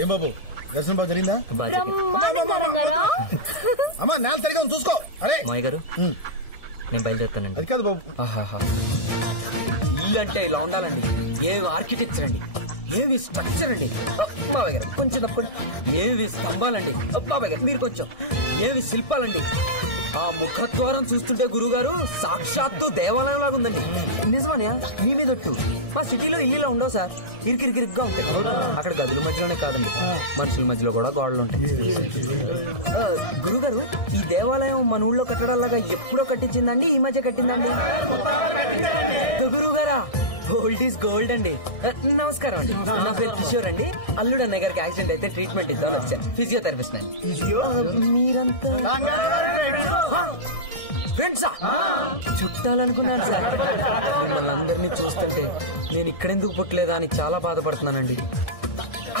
ఏం బాబు దర్శనం బాగా జరిగిందా? అమ్మా నేల సరిగా చూసుకో. అరే మాయ గారు నేను బయలుదేరుతానండి. అది కాదు బాబు. ఇల్లు అంటే ఇలా ఉండాలండి. ఏవి ఆర్కిటెక్చర్ అండి, ఏవి స్ట్రక్చర్ అండి. బాబాయ్ గారు కొంచెం తప్పండి. ఏవి స్తంభాలండి. బాబాయ్ గారు మీరు కొంచెం. ఏవి శిల్పాలండి. ఆ ముఖద్వారం చూస్తుంటే గురుగారు సాక్షాత్తు దేవాలయం లాగా ఉందండి. నిజమనే మీ మీదొట్టు. మా సిటీలో ఇల్లులా ఉండవు సార్, ఇరికిరికిరిగ్గా ఉంటాయి. అక్కడ గదుల మధ్యలోనే కాదండి, మనుషుల మధ్యలో కూడా గోడలు ఉంటాయి. గురుగారు ఈ దేవాలయం మన ఊళ్ళో కట్టడాలాగా ఎప్పుడో కట్టించిందండి, ఈ మధ్య కట్టిందండి? గురుగారా గోల్డ్ ఈజ్ గోల్డ్ అండి. నమస్కారం అండి, నా పేరు కిషోర్ అండి. అల్లుడు అన్నయ్య గారికి యాక్సిడెంట్ అయితే ట్రీట్మెంట్ ఇద్దామని వచ్చాను. ఫిజియోథెరపిస్ట్ అండి. మీరంతా ఫ్రెండ్సా? చుట్టాలనుకున్నాను సార్. మిమ్మల్ని అందరినీ చూస్తుంటే నేను ఇక్కడెందుకు పుట్టలేదా అని చాలా బాధపడుతున్నానండి.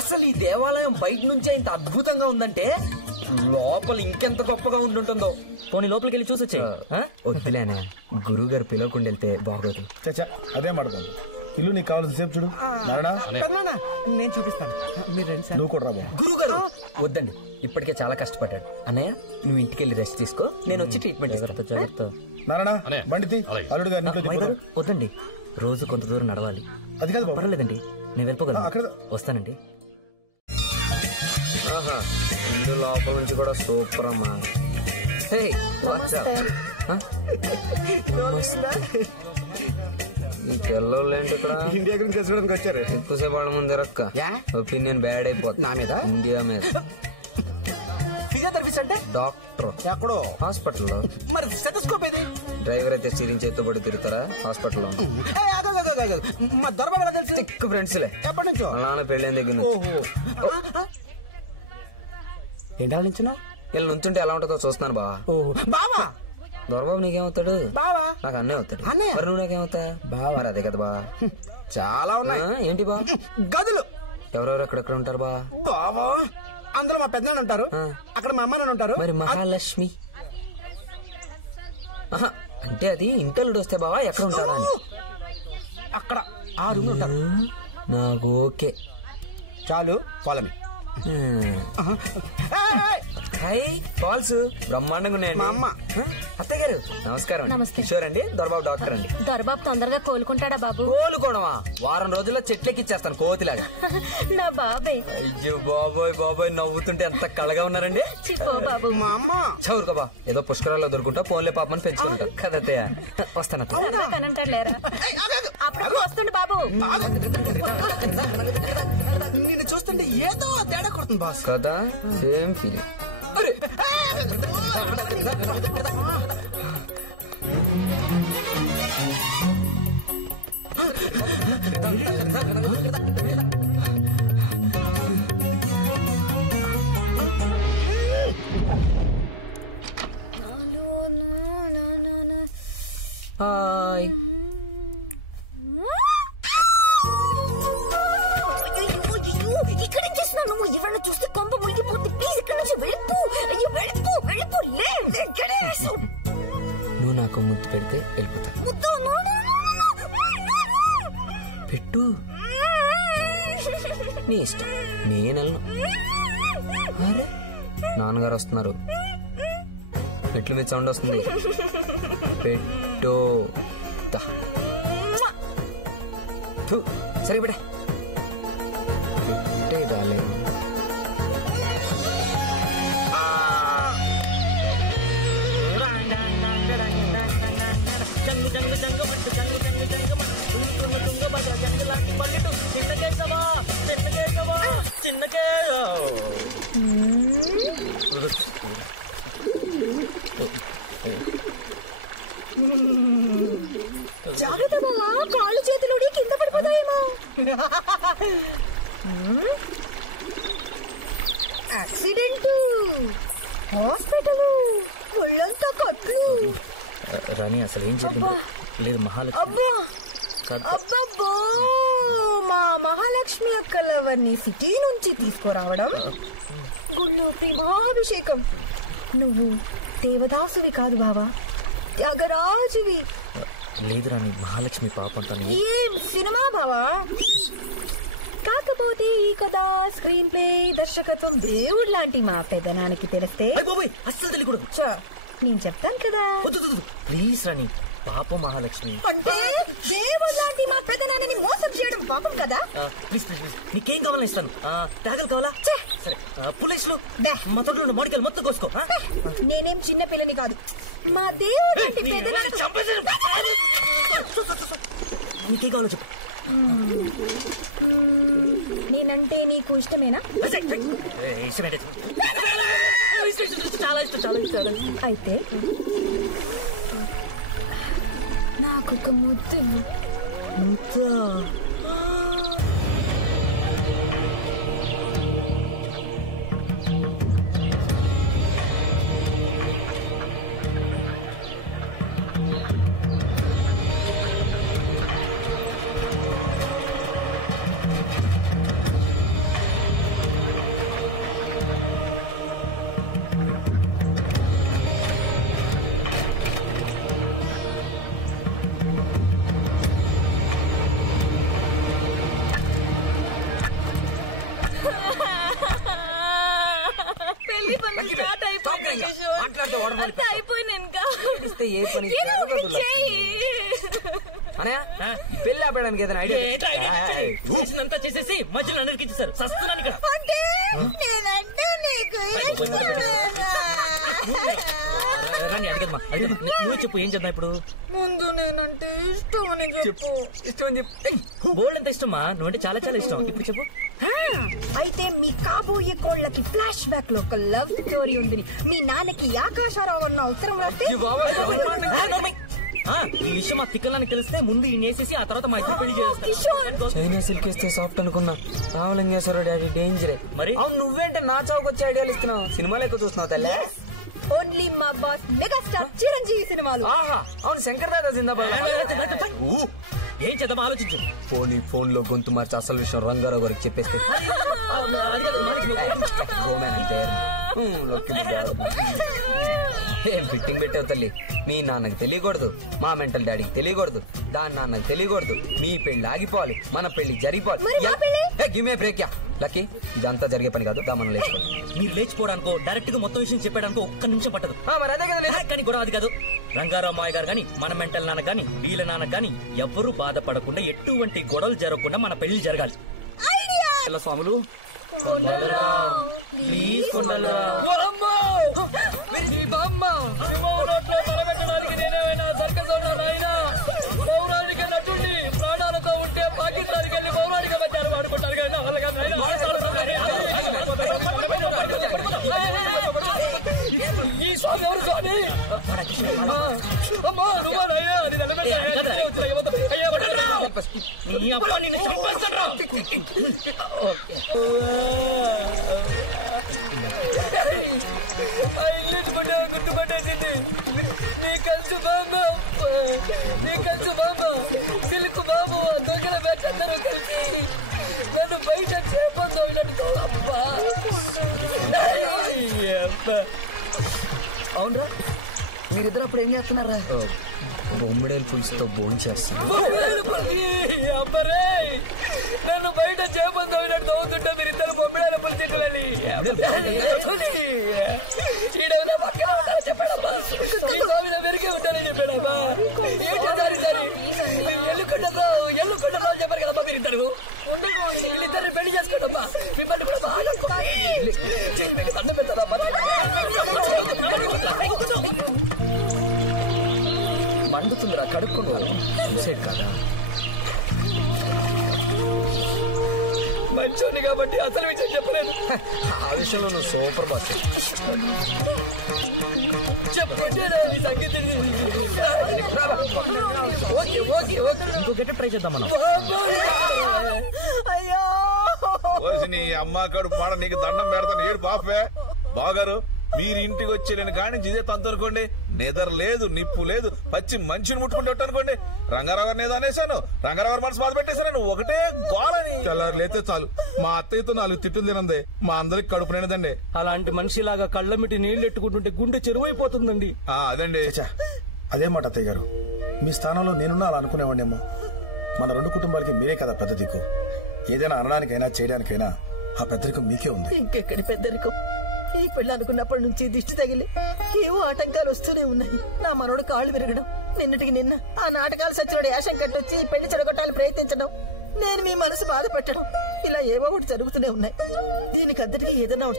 అసలు ఈ దేవాలయం బయట నుంచే ఇంత అద్భుతంగా ఉందంటే లోపల ఇంకెంత గొప్పగా ఉండుంటుందో. పోనీ లోపలికి వెళ్ళి చూసొచ్చే. వద్దులేనే, గురువు గారు పిలవకుండా వెళ్తే బాగోదు. చచ్చా అదే మాడతాను. ఇల్లు నీకు కావాల్సిన సేపు చూడు. నేను చూపిస్తాను, నువ్వు కూడా రాబో. గురువు గారు వద్దండి, ఇప్పటికే చాలా కష్టపడ్డాడు. అన్నయ్య నువ్వు ఇంటికి వెళ్ళి రెస్ట్ తీసుకో, నేను వచ్చి ట్రీట్మెంట్ చేస్తాను. నారాయణ బండి అల్లుడు గారు వద్దండి, రోజు కొంత దూరం నడవాలి. అది కాదు పర్వాలేదండి, నేను వెళ్ళిపోగలను. వస్తానండి. ఇల్లు లోపల నుంచి కూడా సూపర్ అమ్మా. ఈ పిల్లలేంటి ఇక్కడ ఇండియా గురించి తెలుసుకోవడానికి వచ్చారు. ఎక్కువసేపు వాళ్ళ ముందు రక్క ఒపీనియన్ బ్యాడ్ అయిపోతుంది నా మీద, ఇండియా మీద. ఫిజియోథెరపిస్ట్ అంటే డాక్టర్ ఎక్కడో హాస్పిటల్లో. మరి స్టెథోస్కోప్ ఏది? డ్రైవర్ అయితే స్టీరింగ్ చేతితో పడి తిరుగుతారా హాస్పిటల్లో? మా దొరబాబు ఎలా తెలుసు? ఎక్కువ ఫ్రెండ్స్లే ఎప్పటి నుంచో. నాన్న పెళ్ళైన దగ్గర ఏంటాల నుంచి వీళ్ళు నుంచుంటే ఎలా ఉంటుందో చూస్తున్నాను బా. బావా దొరబాబు నీకేమవుతాడు? బావా నాకు అన్నే అవుతాడు. అన్నయ్య? మరి నువ్వు నాకేమవుతా? మరి అదే కదా బా. చాలా ఉన్నాయి. ఏంటి బా? గదులు. ఎవరెవరు ఎక్కడెక్కడ ఉంటారు బా? బావా అందులో మా పెద్దనాన్న ఉంటారు, అక్కడ మా అమ్మ నాన్న ఉంటారు. మరి మహాలక్ష్మి అంటే అది ఇంటల్లుడు వస్తే బావా ఎక్కడ ఉంటారా అని. అక్కడ ఆ రూమ్ ఉంటారు. నాకు ఓకే చాలు. Follow me. ఫాల్స్ బ్రహ్మాండంగా ఉన్నాయండి. మా అమ్మ. అత్తయ్య గారు నమస్కారం. కిషోర్ అండి, దొరబాబు డాక్టర్ అండి. దొరబాబు తొందరగా కోలుకుంటాడా బాబు? కోలుకోవడమా? వారం రోజుల్లో చెట్లెక్కిచ్చేస్తాను కోతిలాగా. నా బాబే. అయ్యో బాబోయ్ బాబోయ్, నవ్వుతుంటే ఎంత కళగా ఉన్నారండి. బాబు మా అమ్మ చదువుకోబా, ఏదో పుష్కరాల్లో దొరుకుంటా పోన్లే పాపని పెంచుకుంటారు కదా అత్తయ్య. వస్తాను కనంటాడు లేరా? అప్పుడు వస్తుండే బాబు. నిన్ను చూస్తుంటే ఏదో తేడా కొడుతుంది బాస్ కదా. Same feeling. హాయ్. ఇక్కడ చేస్తున్నావు నువ్వు? ఎవరైనా చూస్తే కొంప మునిగిపోతే ప్లీజ్ ఇక్కడ నుంచి వెళ్ళిపో. అయ్యో వెళ్ళిపో వెళ్ళిపో. నువ్వు నాకు ముద్దు పెడితే వెళ్ళిపోతా. పెట్టు, నీ ఇష్టం, నేనెళ్ళను. అరే నాన్నగారు వస్తున్నారు. మెట్ల మీద సౌండ్ వస్తుంది. పెట్టు. సరే బిడ్డ పెట్టే డాలే. జాగ్రత్త బావా, కాళ్ళు చేతులు కింద పడిపోతాయేమో. యాక్సిడెంట్, హాస్పిటల్, ఒళ్ళంతా కట్లు. రాణి అసలు ఏం జరిగింది? లేదు మహాలక్ష్మి. అబ్బబ్బో, మా మహాలక్ష్మి అక్కలవన్నీ సిటీ నుంచి తీసుకురావడం, గుళ్ళు ప్రేమాభిషేకం. నువ్వు దేవదాసువి కాదు బావా, త్యాగరాజువి. లేదు రాణి, మహాలక్ష్మి పాప అంటాను. ఏం సినిమా బావా? కాకపోతే కాకపోతే ఈ కథ స్క్రీన్ ప్లే దర్శకత్వం దేవుడు లాంటి మా పెద్దనాన్నకి తెలిస్తే అస్సలు తెలియకూడదు. నేను చెప్తాను కదా. ప్లీజ్ రాణి, పాప మహాలక్ష్మి. అంటే దేవుడు లాంటి మా పెద్దనాన్నని మోసం చేయడం పాపం కదా. ప్లీజ్ ప్లీజ్ ప్లీజ్, నీకేం కావాలని ఇస్తాను. త్యాగలు కావాలా? సరే, పులిస్లు మా తోటలో మామిడికాయలు మొత్తం కోసుకో. నేనేం చిన్న పిల్లని కాదు, మా దేవుడు లాంటి పెద్దనాన్న. నీకేం కావాలో చెప్పు. నేనంటే నీకు ఇష్టమేనా? చాలా ఇష్టం, చాలా ఇష్టం. అయితే నాకొక ముద్దు. పెళ్లి ఆపడానికి ఏదైనా ఐడియా చేసేసి మధ్యలో అందరికి ఇచ్చేసారు. సస్తున్నాను ఇక్కడ. నువ్వు చెప్పు, ఏం చేద్దాం ఇప్పుడు? ముందు నేనంటే ఇష్టం అని చెప్పు. ఇష్టం అని చెప్పు. బోల్డ్ ఎంత ఇష్టమా? నువ్వంటే చాలా చాలా ఇష్టం. ఇప్పుడు చెప్పు. అయితే మీ కాబోయే కోళ్ళకి ఫ్లాష్ బ్యాక్ లో ఒక లవ్ స్టోరీ ఉంది. మీ నాన్నకి ఆకాశారావు అన్న అవసరం రాస్తే ఈ విషయం మా తిక్కలని తెలిస్తే ముందు ఈ నేసేసి ఆ తర్వాత మా ఇద్దరు పెళ్లి చేస్తాను. చైనా సిల్క్ ఇస్తే సాఫ్ట్ అనుకున్నా. రామలింగేశ్వర డాడీ డేంజరే. మరి నువ్వేంటే నా చౌక వచ్చే ఐడియాలు ఇస్తున్నావు? సినిమాలు ఎక్కువ చూస్తున్నావు తల్లే. ఓన్లీ మా బాస్ మెగాస్టార్ చిరంజీవి సినిమాలు. అవును, శంకర్ దాదా జిందాబాద్. ఏం చేద్దాం ఆలోచించు. ఫోన్ లో గొంతు మార్చి అసలు విషయం రంగారావు గారికి చెప్పేస్తే ఏం ఫిట్టింగ్ పెట్టావు తల్లి. మీ నాన్నకి తెలియకూడదు, మా మెంటల్ డాడీకి తెలియకూడదు, దాని నాన్నకి తెలియకూడదు. మీ పెళ్లి ఆగిపోవాలి, మన పెళ్లి జరిగిపోవాలి. గిమే బ్రేక్. లక్కీ, ఇదంతా జరిగే పని కాదు. దా మనం లేచిపో. మీరు లేచిపోవడానికో డైరెక్ట్ గా మొత్తం విషయం చెప్పడానికో ఒక్క నిమిషం పట్టదు. మరి అదే కదా. కానీ గొడవ అది కాదు. రంగారావు మాయ గారు గాని, మన మెంటల్ నాన్న గాని, వీళ్ళ నాన్న గాని ఎవరు బాధపడకుండా ఎటువంటి గొడవలు జరగకుండా మన పెళ్లి జరగాలి. స్వాములు ప్లీజ్ కొండలరా. పౌరాణిక నటుడి ప్రాణాలతో ఉంటే పాకిస్తాన్కి వెళ్ళి పౌరాణిక మధ్యాహ్నం వాడుకుంటారు కదా. ఈ స్వామి ఎవరు స్వామి? అమ్మా నువ్వయ్యా, నీ అబ్బా నిన్ను చంపేస్తాను. గుర్తుపట్టేసింది. నీ కలిసి బాబా సిల్క్ బాబు దొంగల పెట్టందరూ కలిసి నన్ను బయట చేపొందోగినట్టు. అబ్బా అవునరా, మీరిద్దరు అప్పుడు ఏం చేస్తున్నారా? బొమ్మిడేలు పులుసుతో భోజనం చేస్తాను. నన్ను బయట చేపొందోగినట్టు తవ్వుతుంటే మీరిద్దరు బొమ్మిడేల పులుసు తినాలి. ఈడేదో పక్కన ఉంటారని చెప్పాడమ్మా. ఈ స్వామిలో పెరిగే ఉంటారని చెప్పాడమ్మా. ఏంటి సరి ఎల్లుకుండదో అని చెప్పారు కదమ్మా. మీరిద్దరు వీళ్ళిద్దరిని పెళ్లి చేసుకోడమ్మా. మిమ్మల్ని కూడా బాగా మీకు దండం పెడతారమ్మా. మండుతుందిరా, కడుక్కుంటూ సైడ్ కాదా. మంచోని కాబట్టి అసలు విషయం చెప్పలేదు. ఆ విషయంలో నువ్వు సూపర్ బాస్. ఇంకో గెటప్ ట్రై చేద్దాం మనం. అయ్యో నీ అమ్మ కడుపు మాట నీకు దండం పెడతాను. ఏడు బాపే బాగారు, మీరు ఇంటికి వచ్చి నేను కాడి నుంచి ఇదే తంతు అనుకోండి. నిద్ర లేదు, నిప్పు లేదు, పచ్చి మనిషిని ముట్టుకుంటే అనుకోండి. రంగారావు గారిని ఏదో అనేశాను, రంగారావు గారు మనసు బాధ పెట్టేశాను. ఒకటే గోలని తెల్లారు లేతే చాలు మా అత్తయ్యతో 4 తిట్టులు తినందే మా అందరికి కడుపు నిండదండి. అలాంటి మనిషిలాగా కళ్ళమిటి నీళ్లు ఎట్టుకుంటుంటే గుండె చెరువైపోతుందండి. అదండి. అదే మాట అత్తయ్య గారు, మీ స్థానంలో నేనున్నా అలా అనుకునేవాడిని అమ్మా. మన 2 కుటుంబాలకి మీరే కదా పెద్ద దిక్కు. ఏదైనా అనడానికైనా చేయడానికైనా ఆ పెద్దరికం మీకే ఉంది. ఇంకెక్కడి పెద్దరికం? ఈ పెళ్లి అనుకున్నప్పటి నుంచి దిష్టి తగిలి ఏవో ఆటంకాలు వస్తూనే ఉన్నాయి. నా మనోడు కాళ్ళు విరగడం, నిన్నటికి నిన్న ఆ నాటకాలు సచ్చినోడు యాశం కట్టొచ్చి ఈ పెళ్లి చెడగొట్టాలని ప్రయత్నించడం, నేను మీ మనసు బాధ పెట్టడం, ఇలా ఏవో ఒకటి జరుగుతూనే ఉన్నాయి. దీనికి అందరికీ ఏదైనా